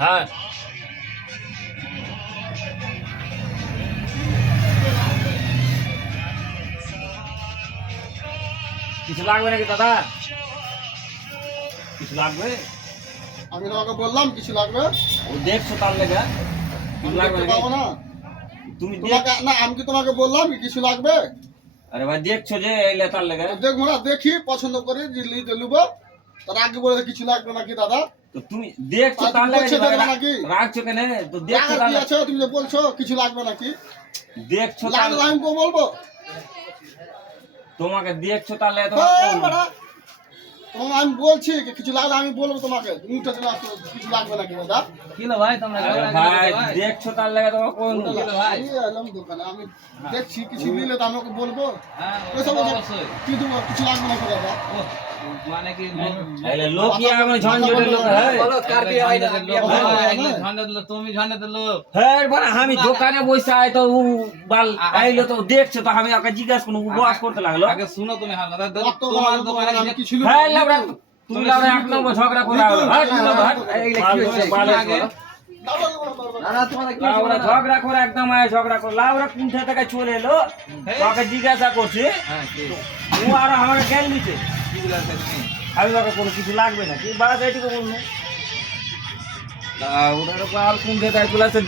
হ্যাঁ কিছু লাগবে নাকি দাদা? কিছু লাগবে? আমি তোমাকে বললাম কিছু লাগবে। ও দেখছো তার লেগে কিছু লাগবে নাকি? পাবো না তুমি তোমাকে, না আমি কি তোমাকে বললাম কি কিছু লাগবে? আরে ভাই দেখছো যে এই লেতার লেগে দেখবো না, দেখি পছন্দ করি নিতে নেবো, তার আগে বলে কিছু লাগবে নাকি দাদা? তো তুমি দেখছো আর তার লেগে বলছে দেবে নাকি? রাখছো কেন? তো দেখছো টাকা তার কি লেগে- আছে তুমি যে বলছো কিছু লাগবে নাকি? দেখছো তার লাগলে আমি বলবো। তোমাকে দেখছো তাহলে তোমাকে আমি বলছি কি কিছু লাগলে আমি বলবো তোমাকে, মুখটা চলে আসো, কিছু লাগবে নাকি দাদা? ভাই তোমরা ভাই দেখছো তার লেগে তোমাকে কোন আমি এলাম দোকানে, আমি দেখছি কিছু নিলে তো আমাকে বলবো। হ্যাঁ পয়সা বলছো, অবশ্যই কি দেবো, কিছু লাগবে নাকি দাদা? মানে কি এলে লোক কি আমার ঝঞ্ঝটের লোক হ্যাঁ বলো কার বিয়ে হয় না ঝন্ডা দিল তুমি ঝন্ডা দিল হ্যাঁ বড় আমি দোকানে বসে আই তো ও বাল আইলো তো দেখছো তো আমি ওকে জিজ্ঞাসা করলাম ও বস করতে লাগলো আগে শুনো তুমি হালকা অত তোমার বড় দোকানে আমি কিছু হ্যাঁ লাউড়া তুমি লাউড়া এক নম্বর ঝগড়া করে আলো হ্যাঁ এইগুলা কি হইছে আগে লাউড়া ঝগড়া করে একদম আয় ঝগড়া করে লাউড়া কোনটা থেকে চলে এলো ওকে জিজ্ঞাসা করছি হ্যাঁ কি ও আর আমাকে জ্ঞান দিতে কি বলে তুমি আমি ওকে কোনো কিছু লাগবে না কি বাস এইটুকু বললো লাউড়ার পাল কোনটা থেকে চলে আসছে